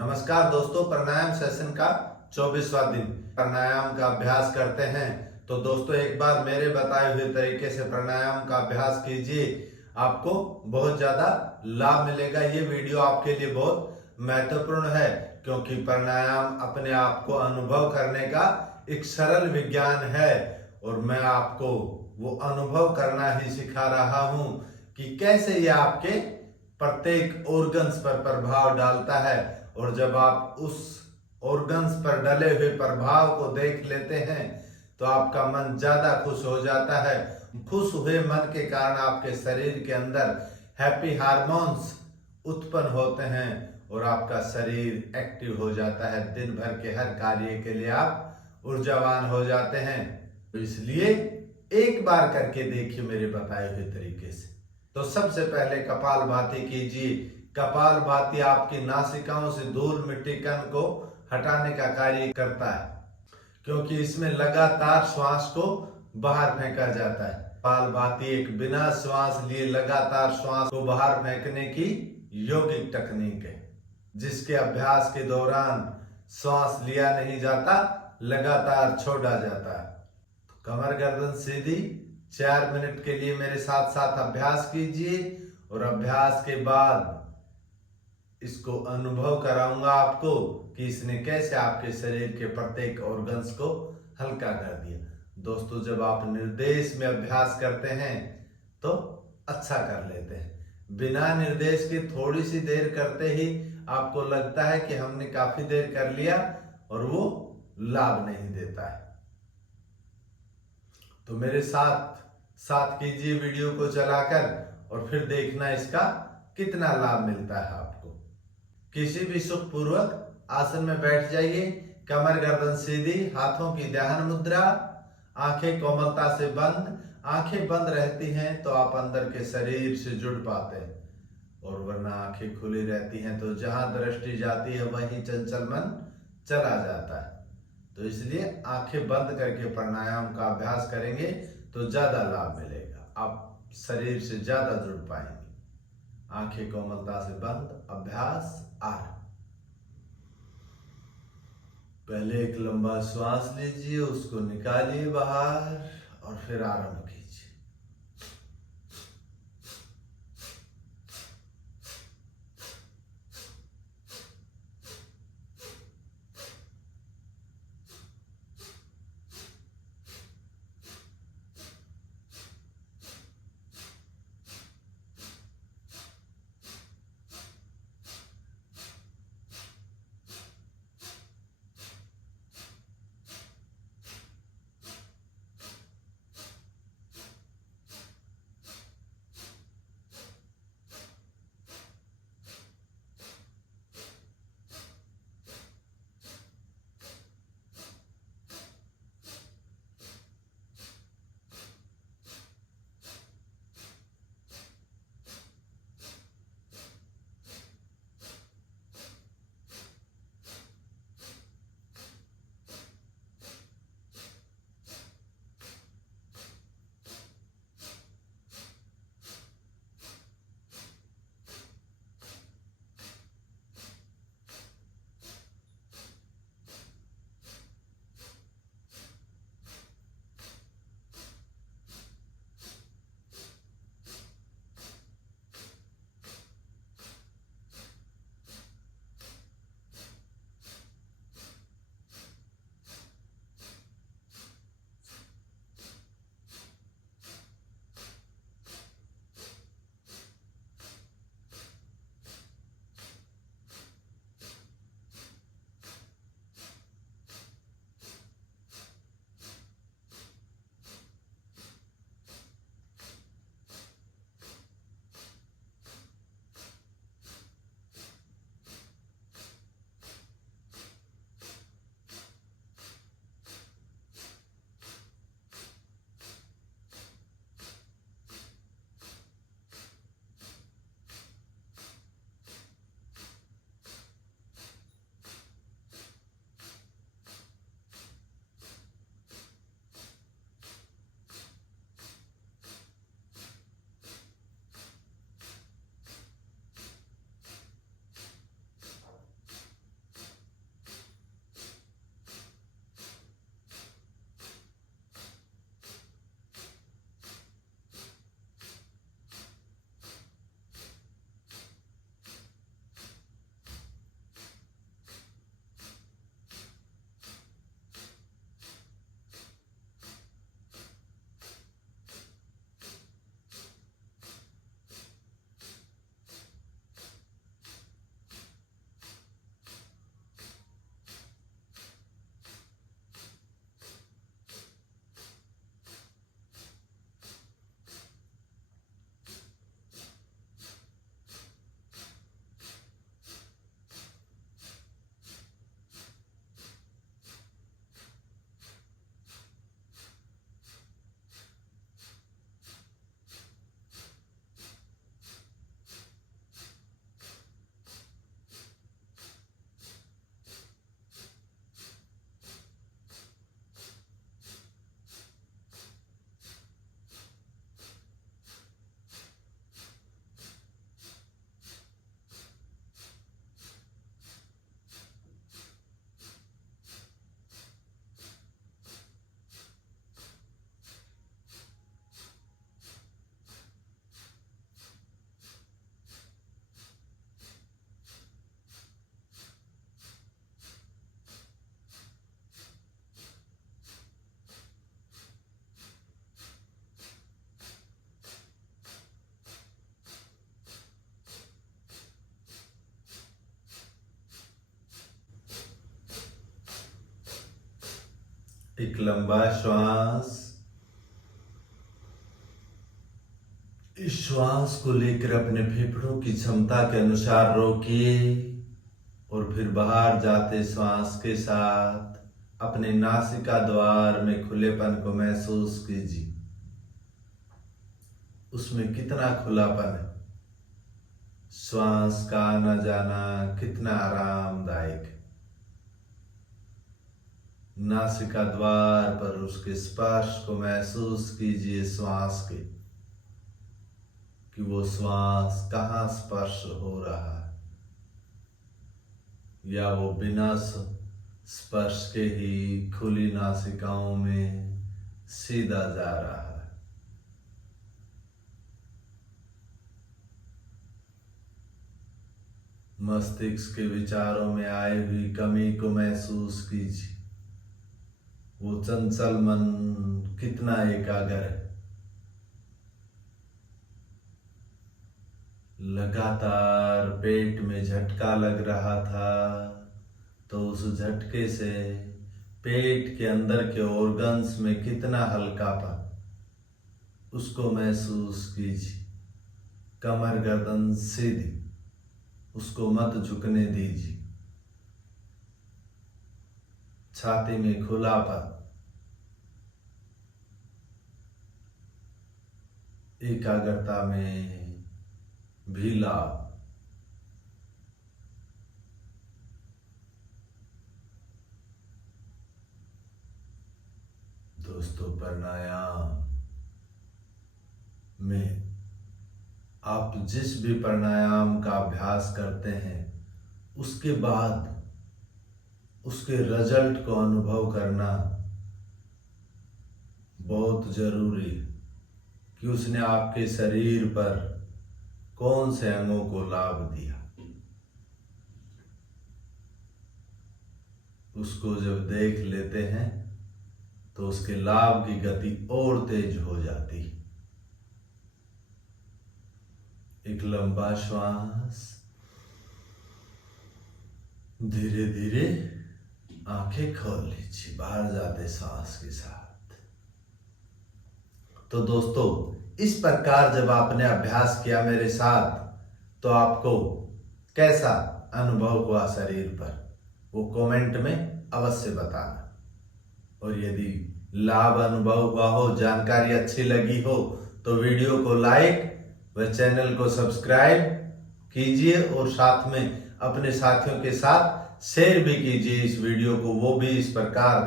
नमस्कार दोस्तों, प्राणायाम सेशन का 24वां दिन प्राणायाम का अभ्यास करते हैं। तो दोस्तों एक बार मेरे बताए हुए तरीके से प्राणायाम का अभ्यास कीजिए, आपको बहुत ज्यादा लाभ मिलेगा। ये वीडियो आपके लिए बहुत महत्वपूर्ण है क्योंकि प्राणायाम अपने आप को अनुभव करने का एक सरल विज्ञान है और मैं आपको वो अनुभव करना ही सिखा रहा हूँ कि कैसे ये आपके प्रत्येक ऑर्गन्स पर प्रभाव डालता है। और जब आप उस ऑर्गन्स पर डले हुए प्रभाव को देख लेते हैं तो आपका मन ज्यादा खुश हो जाता है। खुश हुए मन के कारण आपके शरीर के अंदर हैप्पी हार्मोन्स उत्पन्न होते हैं और आपका शरीर एक्टिव हो जाता है। दिन भर के हर कार्य के लिए आप ऊर्जावान हो जाते हैं। तो इसलिए एक बार करके देखिए मेरे बताए हुए तरीके से। तो सबसे पहले कपालभाति कीजिए। कपालभाति आपकी नासिकाओं से धूल मिट्टी कण को हटाने का कार्य करता है क्योंकि इसमें लगातार श्वास को बाहर फेंका जाता है। कपालभाति एक बिना श्वास लिए लगातार श्वास को बाहर फेंकने की योगिक तकनीक है जिसके अभ्यास के दौरान श्वास लिया नहीं जाता, लगातार छोड़ा जाता है। तो कमर गर्दन सीधी 4 मिनट के लिए मेरे साथ साथ अभ्यास कीजिए और अभ्यास के बाद इसको अनुभव कराऊंगा आपको कि इसने कैसे आपके शरीर के प्रत्येक ऑर्गन्स को हल्का कर दिया। दोस्तों जब आप निर्देश में अभ्यास करते हैं तो अच्छा कर लेते हैं। बिना निर्देश के थोड़ी सी देर करते ही आपको लगता है कि हमने काफी देर कर लिया और वो लाभ नहीं देता है। तो मेरे साथ साथ कीजिए वीडियो को चलाकर और फिर देखना इसका कितना लाभ मिलता है आपको। किसी भी सुखपूर्वक आसन में बैठ जाइए। कमर गर्दन सीधी, हाथों की ध्यान मुद्रा, आंखें कोमलता से बंद। आंखें बंद रहती हैं तो आप अंदर के शरीर से जुड़ पाते हैं और वरना आंखें खुली रहती हैं तो जहां दृष्टि जाती है वहीं चंचल मन चला जाता है। तो इसलिए आंखें बंद करके प्राणायाम का अभ्यास करेंगे तो ज्यादा लाभ मिलेगा, आप शरीर से ज्यादा जुड़ पाएंगे। आंखें कोमलता से बंद। अभ्यास आरंभ। पहले एक लंबा श्वास लीजिए, उसको निकालिए बाहर और फिर आरंभ कीजिए। एक लंबा श्वास। इस श्वास को लेकर अपने फेफड़ों की क्षमता के अनुसार रोकिए और फिर बाहर जाते श्वास के साथ अपने नासिका द्वार में खुलेपन को महसूस कीजिए। उसमें कितना खुलापन है, श्वास का आना जाना कितना आरामदायक है। नासिका द्वार पर उसके स्पर्श को महसूस कीजिए श्वास के, कि वो श्वास कहाँ स्पर्श हो रहा है, या वो बिना स्पर्श के ही खुली नासिकाओं में सीधा जा रहा है। मस्तिष्क के विचारों में आई हुई कमी को महसूस कीजिए। वो चंचल मन कितना एकाग्र है। लगातार पेट में झटका लग रहा था, तो उस झटके से पेट के अंदर के ऑर्गन्स में कितना हल्कापन, उसको महसूस कीजिए। कमर गर्दन सीधी, उसको मत झुकने दीजिए। छाती में खुलापन, एकाग्रता में भी लाभ। दोस्तों, प्राणायाम में आप जिस भी प्राणायाम का अभ्यास करते हैं, उसके बाद उसके रिजल्ट को अनुभव करना बहुत जरूरी है कि उसने आपके शरीर पर कौन से अंगों को लाभ दिया। उसको जब देख लेते हैं तो उसके लाभ की गति और तेज हो जाती है। एक लंबा श्वास, धीरे धीरे आंखें खोल लीजिए बाहर जाते सांस के साथ। तो दोस्तों, इस प्रकार जब आपने अभ्यास किया मेरे साथ, तो आपको कैसा अनुभव हुआ शरीर पर, वो कमेंट में अवश्य बताना। और यदि लाभ अनुभव हुआ हो, जानकारी अच्छी लगी हो, तो वीडियो को लाइक व चैनल को सब्सक्राइब कीजिए और साथ में अपने साथियों के साथ शेयर भी कीजिए इस वीडियो को। वो भी इस प्रकार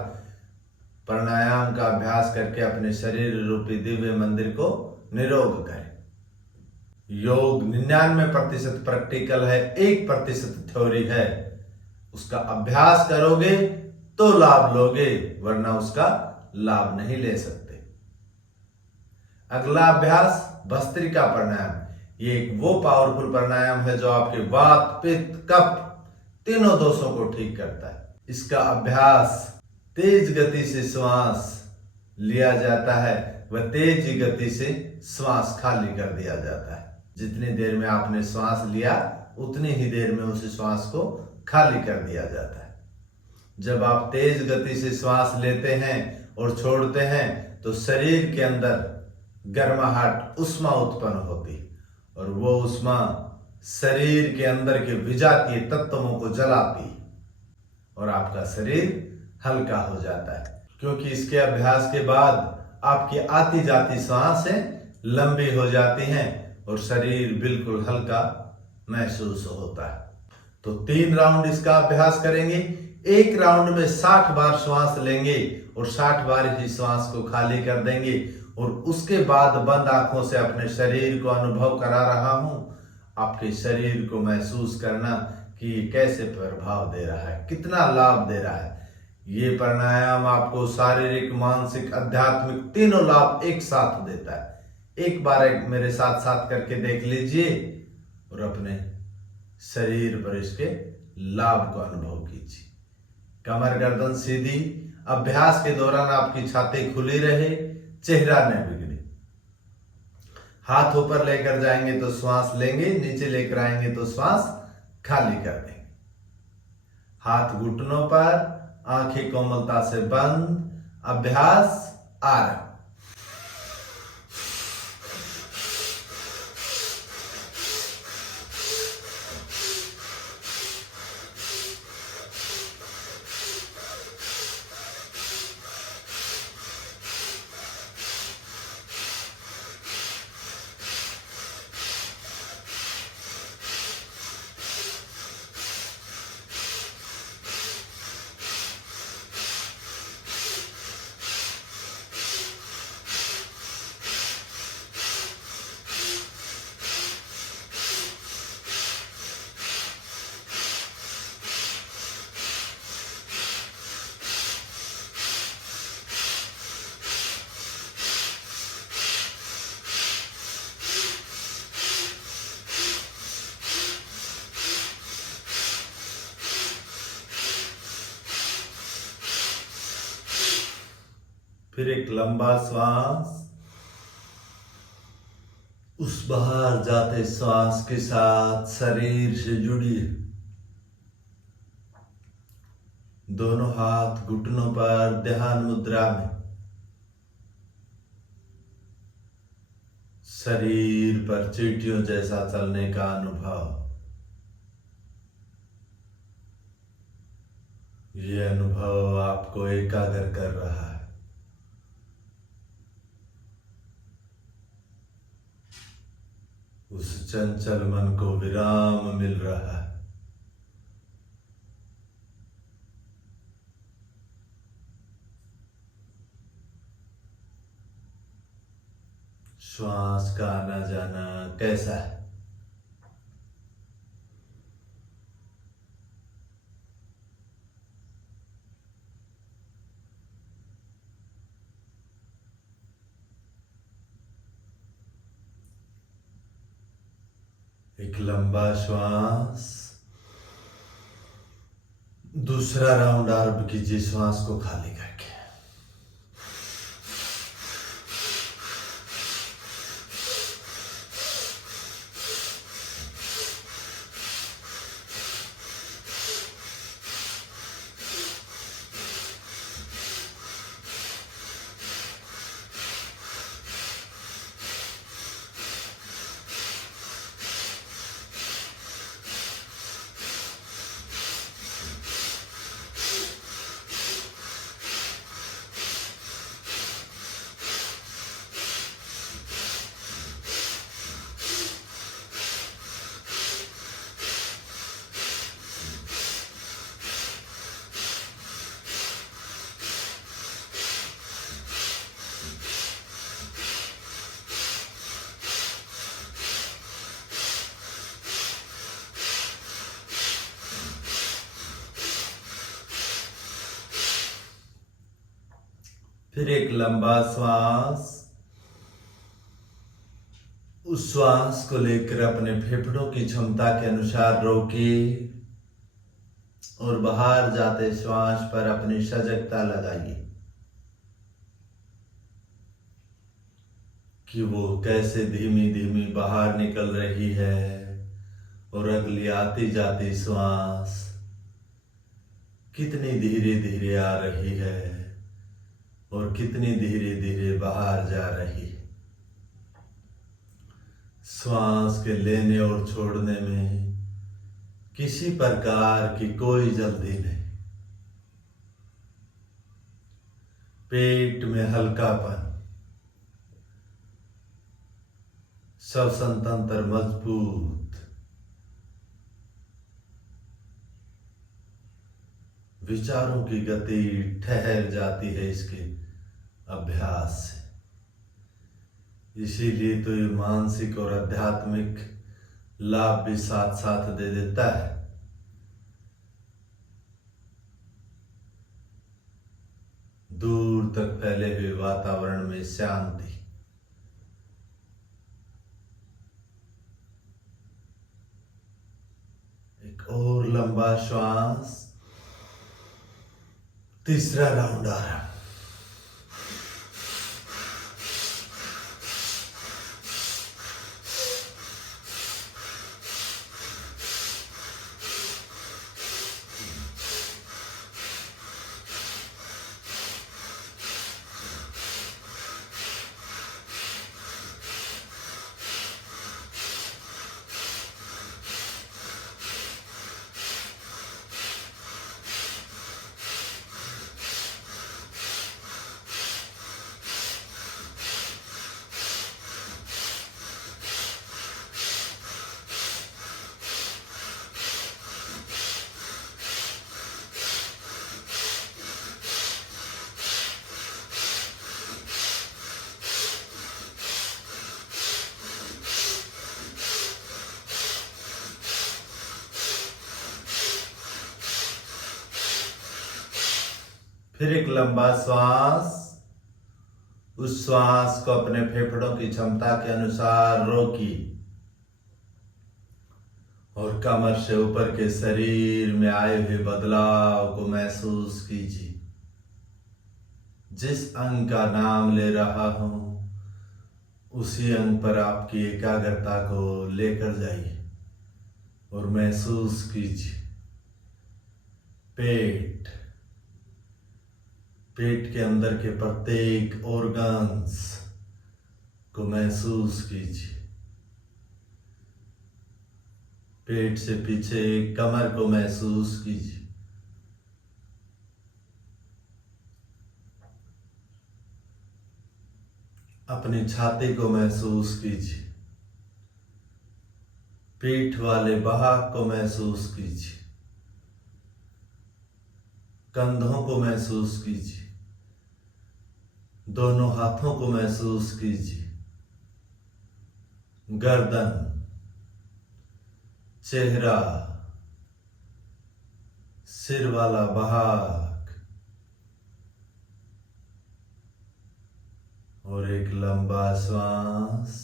प्राणायाम का अभ्यास करके अपने शरीर रूपी दिव्य मंदिर को निरोग करें। योग 99% प्रैक्टिकल है, 1% थ्योरी है। उसका अभ्यास करोगे तो लाभ लोगे, वरना उसका लाभ नहीं ले सकते। अगला अभ्यास भस्त्रिका प्राणायाम। ये एक वो पावरफुल प्राणायाम है जो आपके वात, पित्त, कफ तीनों दोषों को ठीक करता है। इसका अभ्यास तेज गति से श्वास लिया जाता है व तेज गति से श्वास खाली कर दिया जाता है। जितनी देर में आपने श्वास लिया, उतनी ही देर में उस श्वास को खाली कर दिया जाता है। जब आप तेज गति से श्वास लेते हैं और छोड़ते हैं, तो शरीर के अंदर गर्माहट, उष्मा उत्पन्न होती है और वो उष्मा शरीर के अंदर के विजातीय तत्वों को जलाती है और आपका शरीर हल्का हो जाता है। क्योंकि इसके अभ्यास के बाद आपकी आती जाती सांसें लंबी हो जाती हैं और शरीर बिल्कुल हल्का महसूस होता है। तो 3 राउंड इसका अभ्यास करेंगे। एक राउंड में 60 बार श्वास लेंगे और 60 बार ही श्वास को खाली कर देंगे और उसके बाद बंद आंखों से अपने शरीर को अनुभव करा रहा हूं। आपके शरीर को महसूस करना कि ये कैसे प्रभाव दे रहा है, कितना लाभ दे रहा है। ये प्राणायाम आपको शारीरिक, मानसिक, आध्यात्मिक तीनों लाभ एक साथ देता है। एक बार मेरे साथ साथ करके देख लीजिए और अपने शरीर पर इसके लाभ को अनुभव कीजिए। कमर गर्दन सीधी, अभ्यास के दौरान आपकी छाती खुली रहे, चेहरा न बिगड़े। हाथ ऊपर लेकर जाएंगे तो श्वास लेंगे, नीचे लेकर आएंगे तो श्वास खाली कर देंगे। हाथ घुटनों पर, आंखें कोमलता से बंद, अभ्यास आरंभ। फिर एक लंबा श्वास, उस बाहर जाते श्वास के साथ शरीर से जुड़िए। दोनों हाथ घुटनों पर ध्यान मुद्रा में, शरीर पर चींटियों जैसा चलने का अनुभव। ये अनुभव आपको एकाग्र कर रहा है। उस चंचल मन को विराम मिल रहा है। श्वास का आना जाना कैसा है? एक लंबा श्वास, दूसरा राउंड आरंभ कीजिए श्वास को खाली करके। फिर एक लंबा श्वास, उस श्वास को लेकर अपने फेफड़ों की क्षमता के अनुसार रोकिए और बाहर जाते श्वास पर अपनी सजगता लगाइए कि वो कैसे धीमी धीमी बाहर निकल रही है और अगली आती जाती श्वास कितनी धीरे धीरे आ रही है और कितनी धीरे धीरे बाहर जा रही है। श्वास के लेने और छोड़ने में किसी प्रकार की कोई जल्दी नहीं। पेट में हल्कापन, श्वसन तंत्र मजबूत, विचारों की गति ठहर जाती है इसके अभ्यास से। इसीलिए तो ये मानसिक और आध्यात्मिक लाभ भी साथ साथ दे देता है। दूर तक फैले हुए वातावरण में शांति। एक और लंबा श्वास, तीसरा राउंड आरंभ। फिर एक लंबा श्वास। उस श्वास को अपने फेफड़ों की क्षमता के अनुसार रोकिए और कमर से ऊपर के शरीर में आए हुए बदलाव को महसूस कीजिए। जिस अंग का नाम ले रहा हूं उसी अंग पर आपकी एकाग्रता को लेकर जाइए और महसूस कीजिए। पेट, पेट के अंदर के प्रत्येक ऑर्गन्स को महसूस कीजिए। पेट से पीछे कमर को महसूस कीजिए। अपनी छाती को महसूस कीजिए। पीठ वाले भाग को महसूस कीजिए। कंधों को महसूस कीजिए। दोनों हाथों को महसूस कीजिए। गर्दन, चेहरा, सिर वाला भाग और एक लंबा श्वास।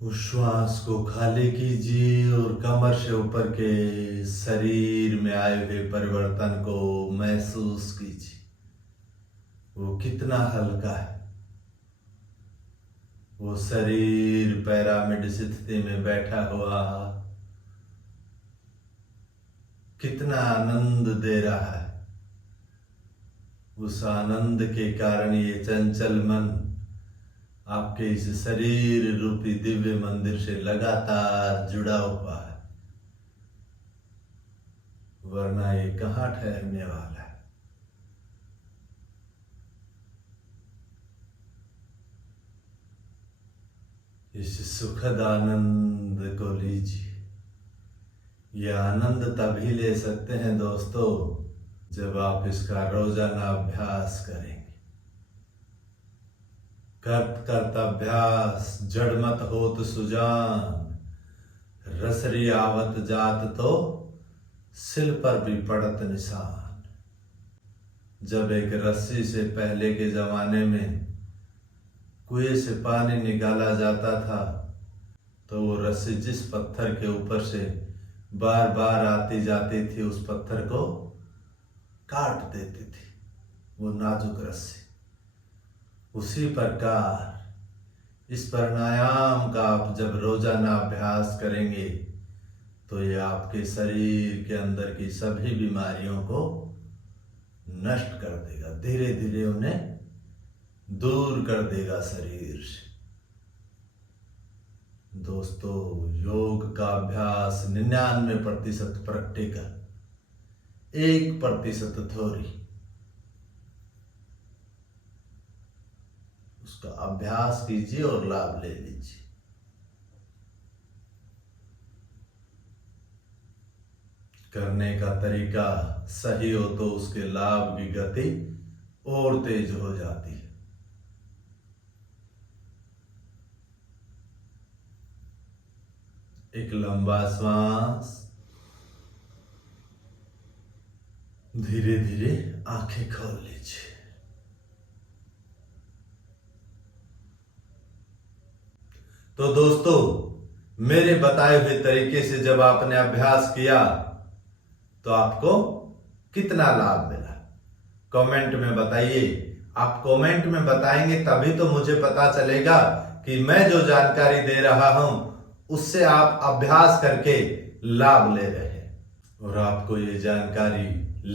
उस श्वास को खाली कीजिए और कमर से ऊपर के शरीर में आए हुए परिवर्तन को महसूस कीजिए। वो कितना हल्का है। वो शरीर पिरामिड स्थिति में बैठा हुआ कितना आनंद दे रहा है। उस आनंद के कारण ये चंचल मन आपके इस शरीर रूपी दिव्य मंदिर से लगातार जुड़ा हुआ है, वरना ये कहाँ ठहरने वाला है। इस सुखद आनंद को लीजिए। यह आनंद तभी ले सकते हैं दोस्तों जब आप इसका रोजाना अभ्यास करेंगे। करत करत अभ्यास जड़मत होत सुजान, रसरी आवत जात तो सिल पर भी पड़त निशान। जब एक रस्सी से पहले के जमाने में कुएं से पानी निकाला जाता था तो वो रस्सी जिस पत्थर के ऊपर से बार बार आती जाती थी उस पत्थर को काट देती थी, वो नाजुक रस्सी। उसी प्रकार इस प्राणायाम का आप जब रोजाना अभ्यास करेंगे तो ये आपके शरीर के अंदर की सभी बीमारियों को नष्ट कर देगा, धीरे धीरे उन्हें दूर कर देगा शरीर से। दोस्तों, योग का अभ्यास 99% प्रैक्टिकल, 1% थ्योरी। उसका अभ्यास कीजिए और लाभ ले लीजिए। करने का तरीका सही हो तो उसके लाभ की गति और तेज हो जाती है। एक लंबा श्वास, धीरे धीरे आंखें खोल लीजिए। तो दोस्तों, मेरे बताए हुए तरीके से जब आपने अभ्यास किया तो आपको कितना लाभ मिला, कमेंट में बताइए। आप कमेंट में बताएंगे तभी तो मुझे पता चलेगा कि मैं जो जानकारी दे रहा हूं उससे आप अभ्यास करके लाभ ले रहे हैं। और आपको ये जानकारी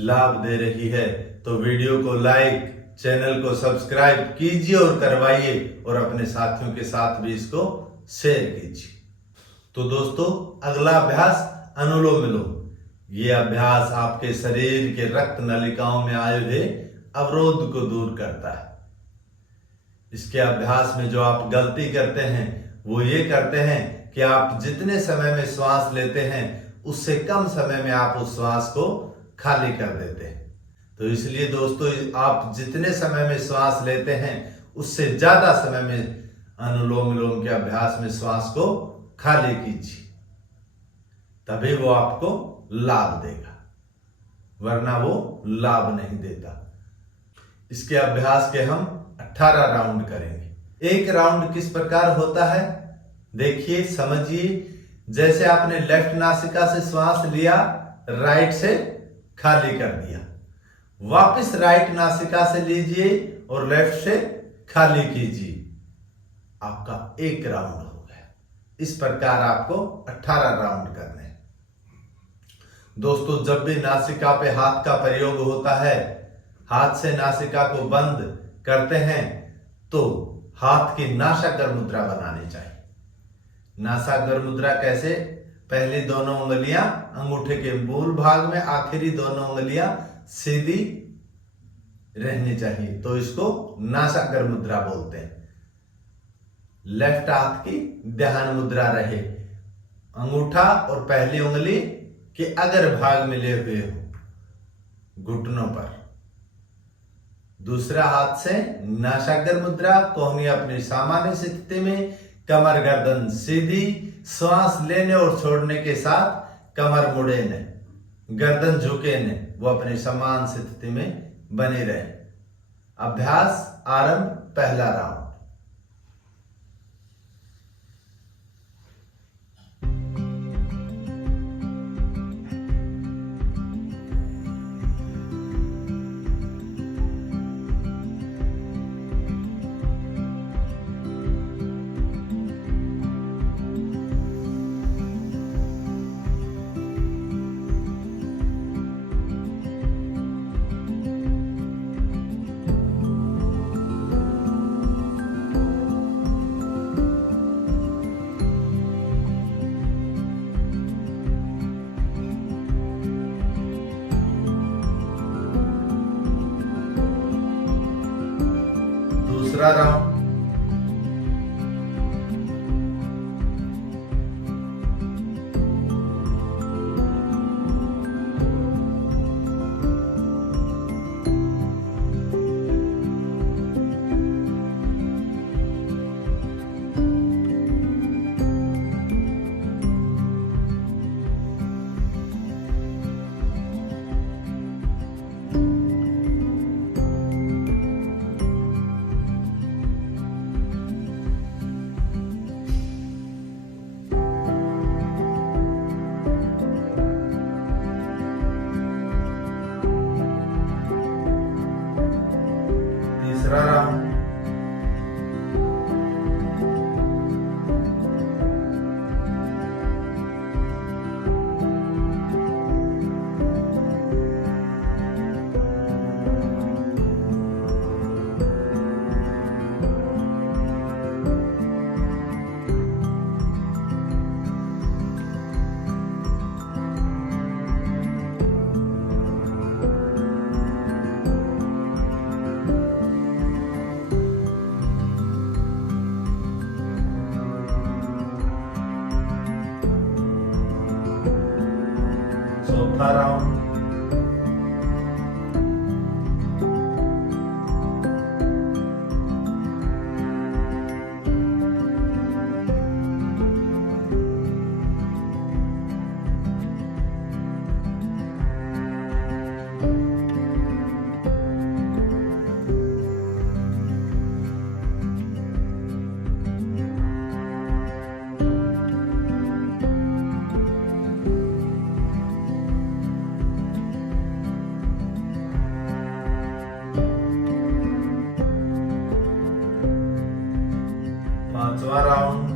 लाभ दे रही है तो वीडियो को लाइक, चैनल को सब्सक्राइब कीजिए और करवाइए और अपने साथियों के साथ भी इसको शेयर कीजिए। तो दोस्तों, अगला अभ्यास अनुलोम विलोम। ये अभ्यास आपके शरीर के रक्त नलिकाओं में आए हुए अवरोध को दूर करता है। इसके अभ्यास में जो आप गलती करते हैं वो ये करते हैं कि आप जितने समय में श्वास लेते हैं उससे कम समय में आप उस श्वास को खाली कर देते हैं। तो इसलिए दोस्तों, आप जितने समय में श्वास लेते हैं उससे ज्यादा समय में अनुलोम विलोम के अभ्यास में श्वास को खाली कीजिए, तभी वो आपको लाभ देगा, वरना वो लाभ नहीं देता। इसके अभ्यास के हम 18 राउंड करेंगे। एक राउंड किस प्रकार होता है देखिए, समझिए। जैसे आपने लेफ्ट नासिका से श्वास लिया, राइट से खाली कर दिया, वापस राइट नासिका से लीजिए और लेफ्ट से खाली कीजिए, आपका एक राउंड हो गया। इस प्रकार आपको 18 राउंड करने हैं। दोस्तों, जब भी नासिका पे हाथ का प्रयोग होता है, हाथ से नासिका को बंद करते हैं तो हाथ की नासागर मुद्रा बनानी चाहिए। नासागर मुद्रा कैसे? पहली दोनों उंगलियां अंगूठे के मूल भाग में, आखिरी दोनों उंगलियां सीधी रहनी चाहिए, तो इसको नासागर मुद्रा बोलते हैं। लेफ्ट हाथ की ध्यान मुद्रा रहे, अंगूठा और पहली उंगली के अगर भाग मिले हुए हो घुटनों पर। दूसरा हाथ से नासागर मुद्रा, कोहनी अपनी सामान्य स्थिति में, कमर गर्दन सीधी, श्वास लेने और छोड़ने के साथ कमर मुड़े न, गर्दन झुके न, वो अपनी समान स्थिति में बने रहे। अभ्यास आरंभ, पहला राउंड। दूसरा राउंड। तीसरा राउंड। चौथा राउंड। पांचवा राउंड।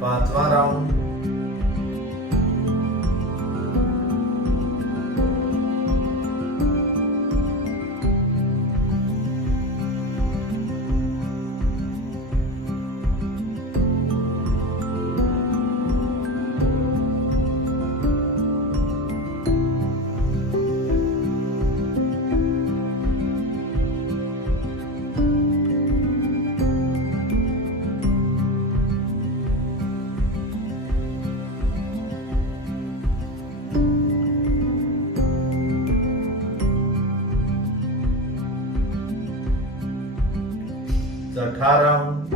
पांचवा राउंड। छठा राउंड।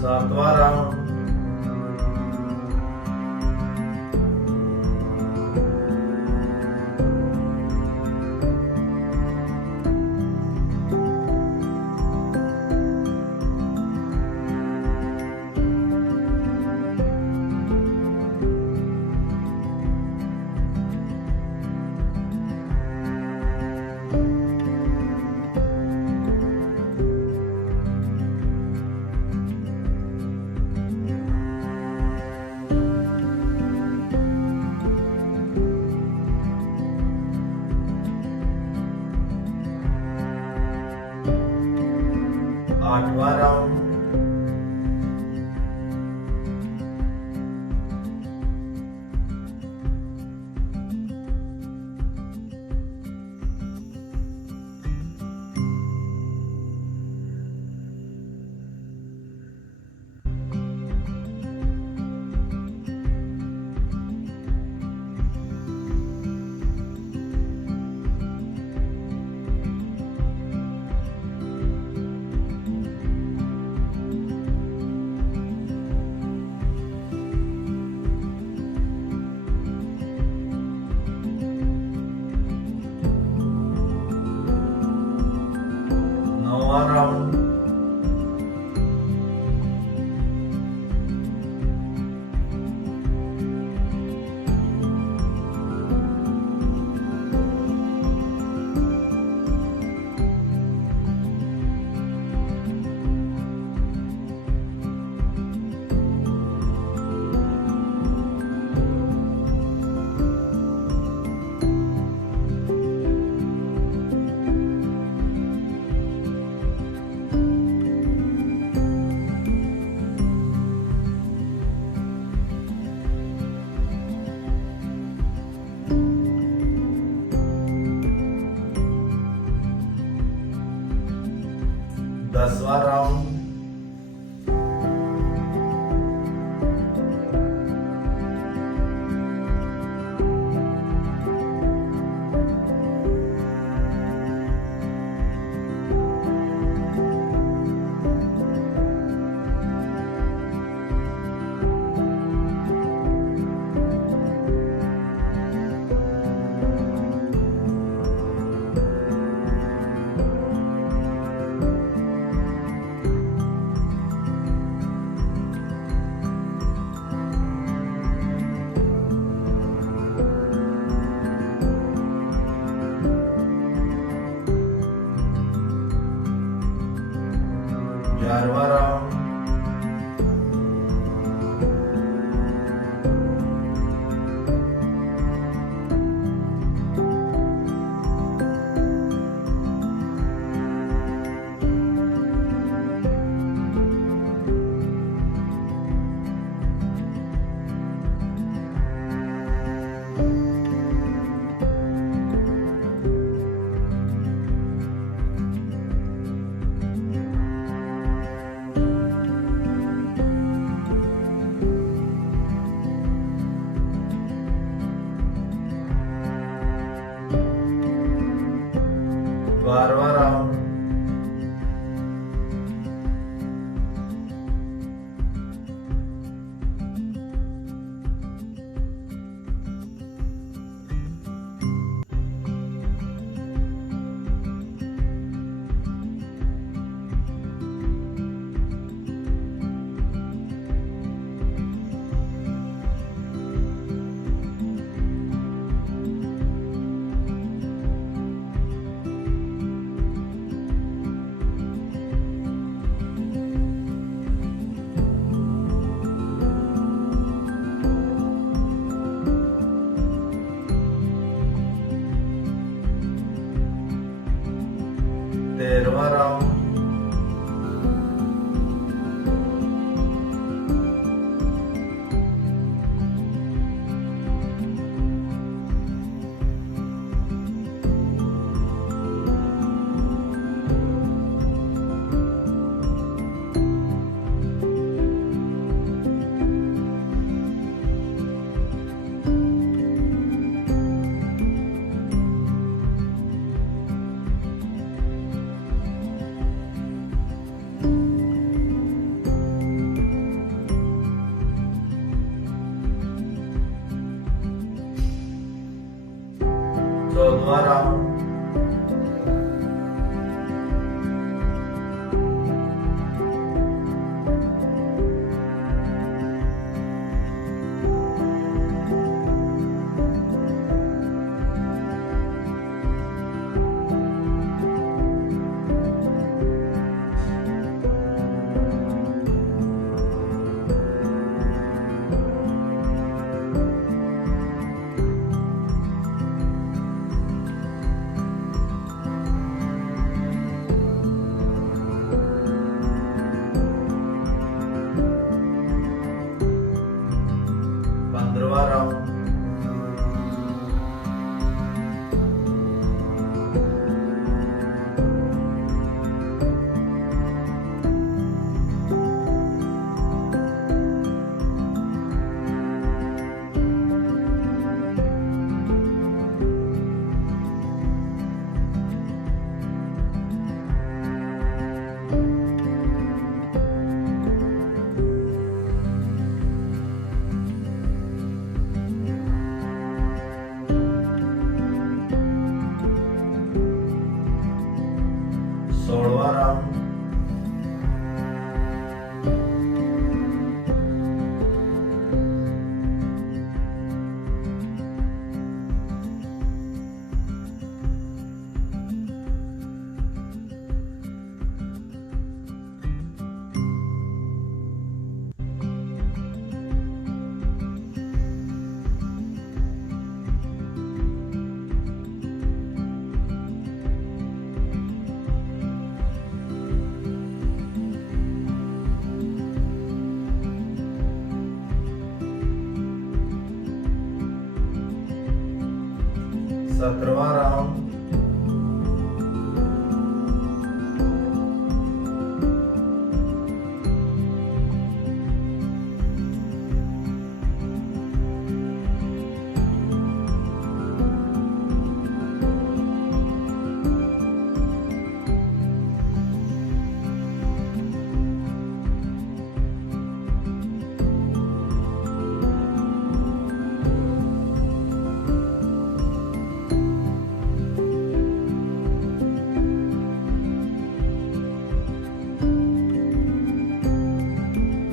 सातवां राउंड। आठवां राउंड। 9वां राउंड। दसवां राउंड। 5वां राउंड। राउंड। सोलहवां राउंड। सत्रहवां राउंड।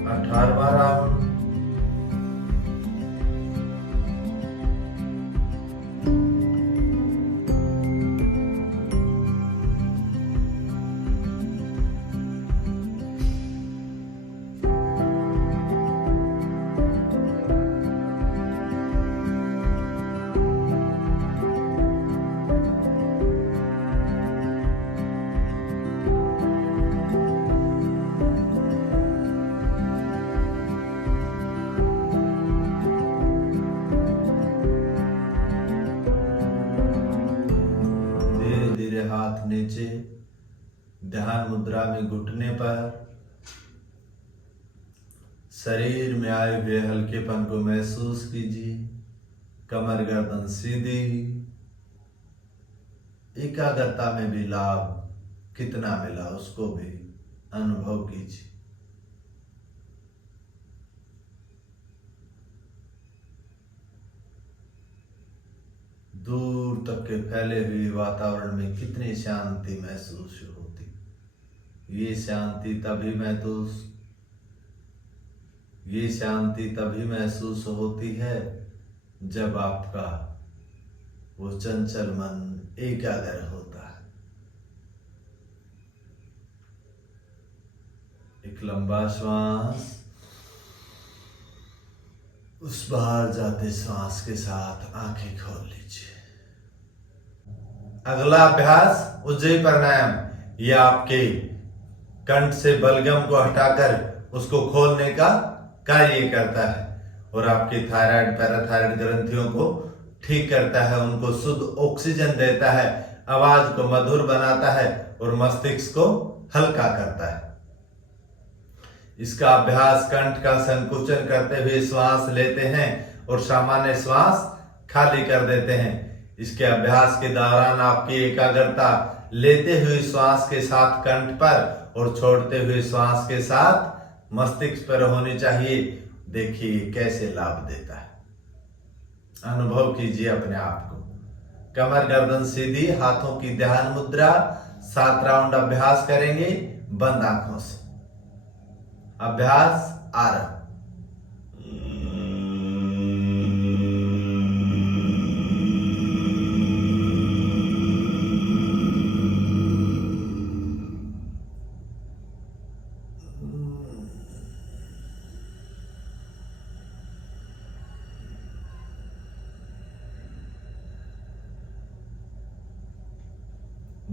अठारहवां राउंड। हाथ नीचे, ध्यान मुद्रा में घुटने पर शरीर में आए हुए हल्केपन को महसूस कीजिए। कमर गर्दन सीधी, एकाग्रता में भी लाभ कितना मिला उसको भी अनुभव कीजिए। दूर तक के फैले हुए वातावरण में कितनी शांति महसूस होती। ये शांति तभी महसूस होती है जब आपका वो चंचल मन एकाग्र होता है। एक लंबा श्वास, उस बाहर जाते श्वास के साथ आंखें खोल लीजिए। अगला अभ्यास उज्जयी प्राणायाम। यह आपके कंठ से बलगम को हटाकर उसको खोलने का कार्य करता है और आपकी थायराइड पैराथायराइड ग्रंथियों को ठीक करता है, उनको शुद्ध ऑक्सीजन देता है, आवाज को मधुर बनाता है और मस्तिष्क को हल्का करता है। इसका अभ्यास कंठ का संकुचन करते हुए श्वास लेते हैं और सामान्य श्वास खाली कर देते हैं। इसके अभ्यास के दौरान आपकी एकाग्रता लेते हुए श्वास के साथ कंठ पर और छोड़ते हुए श्वास के साथ मस्तिष्क पर होनी चाहिए। देखिए कैसे लाभ देता है, अनुभव कीजिए अपने आप को। कमर गर्दन सीधी, हाथों की ध्यान मुद्रा। 7 राउंड अभ्यास करेंगे बंद आंखों से। अभ्यास आरंभ।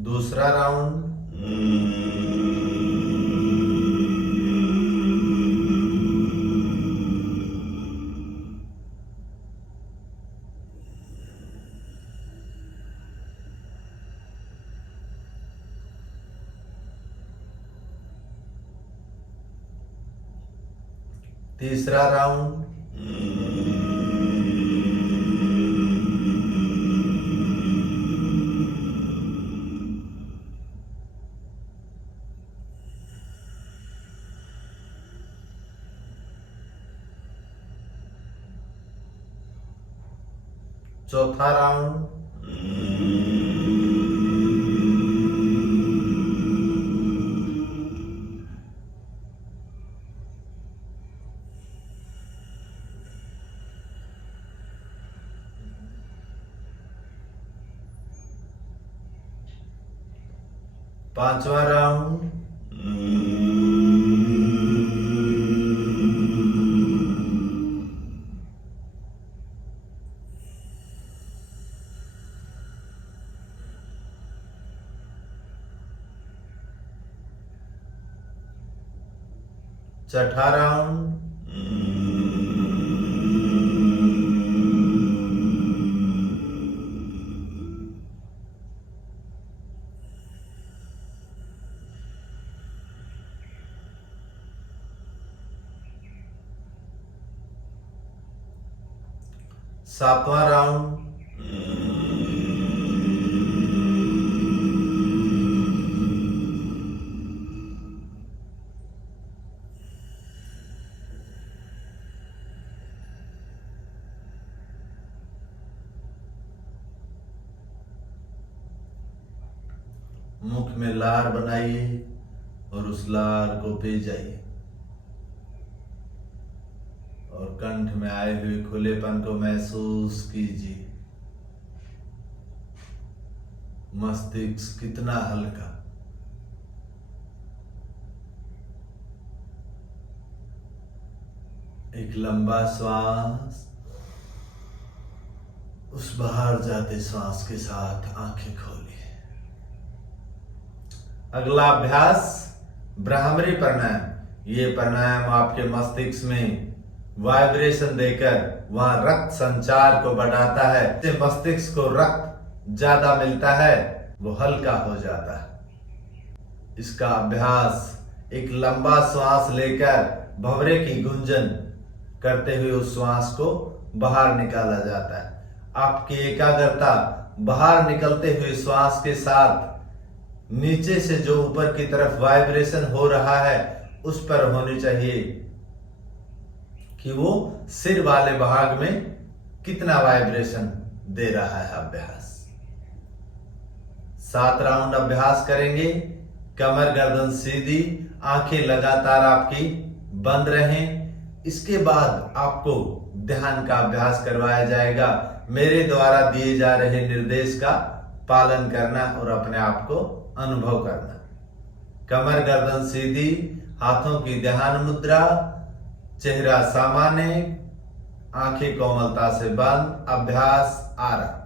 दूसरा राउंड। तीसरा राउंड। चौथा राउंड। पांचवा राउंड। छठा राउंड। सातवां राउंड। मुख में लार बनाइए और उस लार को पी जाइए और कंठ में आए हुए खुलेपन को महसूस कीजिए। मस्तिष्क कितना हल्का। एक लंबा श्वास, उस बाहर जाते श्वास के साथ आंखें खोलिए। अगला अभ्यास ब्राह्मरी प्राणायाम। ये प्राणायाम आपके मस्तिष्क में वाइब्रेशन देकर वहां रक्त संचार को बढ़ाता है। इससे मस्तिष्क को रक्त ज्यादा मिलता है, वो हल्का हो जाता है। इसका अभ्यास एक लंबा श्वास लेकर भंवरे की गुंजन करते हुए उस श्वास को बाहर निकाला जाता है। आपकी एकाग्रता बाहर निकलते हुए श्वास के साथ नीचे से जो ऊपर की तरफ वाइब्रेशन हो रहा है उस पर होनी चाहिए कि वो सिर वाले भाग में कितना वाइब्रेशन दे रहा है। अभ्यास 7 राउंड अभ्यास करेंगे। कमर गर्दन सीधी, आंखें लगातार आपकी बंद रहें। इसके बाद आपको ध्यान का अभ्यास करवाया जाएगा। मेरे द्वारा दिए जा रहे निर्देश का पालन करना और अपने आप को अनुभव करना। कमर गर्दन सीधी, हाथों की ध्यान मुद्रा, चेहरा सामान्य, आंखें कोमलता से बंद। अभ्यास आरंभ।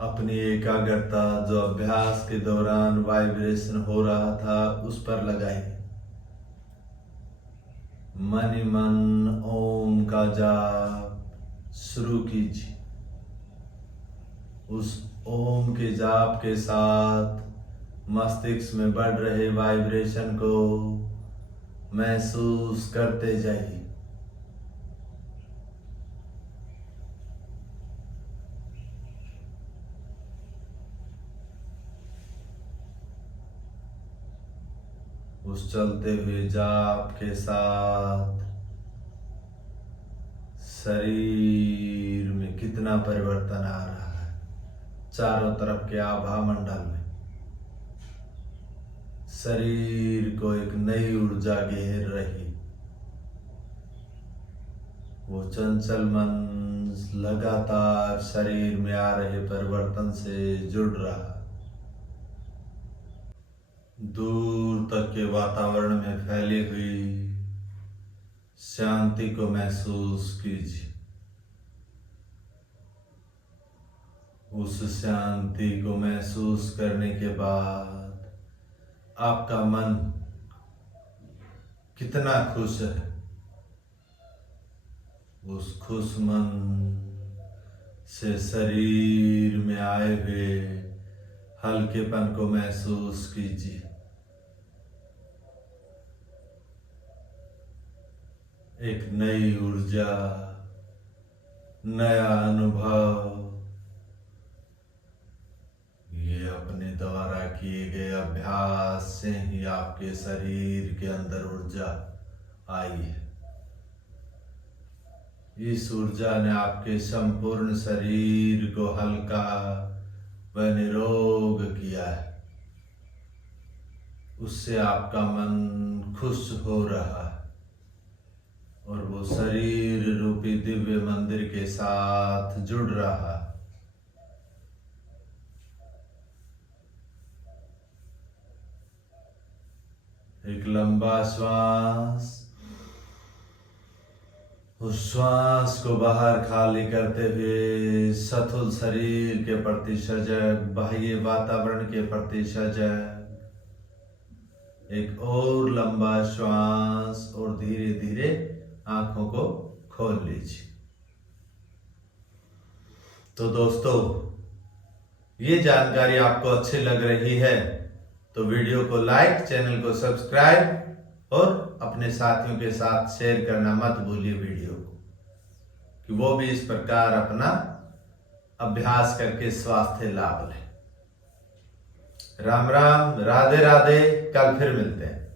अपनी एकाग्रता जो अभ्यास के दौरान वाइब्रेशन हो रहा था उस पर लगाइए। मन ही मन ओम का जाप शुरू कीजिए। उस ओम के जाप के साथ मस्तिष्क में बढ़ रहे वाइब्रेशन को महसूस करते जाइए। उस चलते हुए जाप के साथ शरीर में कितना परिवर्तन आ रहा है। चारों तरफ के आभा मंडल में शरीर को एक नई ऊर्जा घेर रही। वो चंचल मन लगातार शरीर में आ रहे परिवर्तन से जुड़ रहा। दूर तक के वातावरण में फैली हुई शांति को महसूस कीजिए। उस शांति को महसूस करने के बाद आपका मन कितना खुश है। उस खुश मन से शरीर में आए हुए हल्केपन को महसूस कीजिए। एक नई ऊर्जा, नया अनुभव, ये अपने द्वारा किए गए अभ्यास से ही आपके शरीर के अंदर ऊर्जा आई है। इस ऊर्जा ने आपके संपूर्ण शरीर को हल्का व निरोग किया है। उससे आपका मन खुश हो रहा है और वो शरीर रूपी दिव्य मंदिर के साथ जुड़ रहा। एक लंबा श्वास, उस श्वास को बाहर खाली करते हुए स्थूल शरीर के प्रति सजग, बाह्य वातावरण के प्रति सजग। एक और लंबा श्वास और धीरे धीरे आंखों को खोल लीजिए। तो दोस्तों, ये जानकारी आपको अच्छी लग रही है तो वीडियो को लाइक, चैनल को सब्सक्राइब और अपने साथियों के साथ शेयर करना मत भूलिए वीडियो को, कि वो भी इस प्रकार अपना अभ्यास करके स्वास्थ्य लाभ लें। राम राम, राधे राधे। कल फिर मिलते हैं।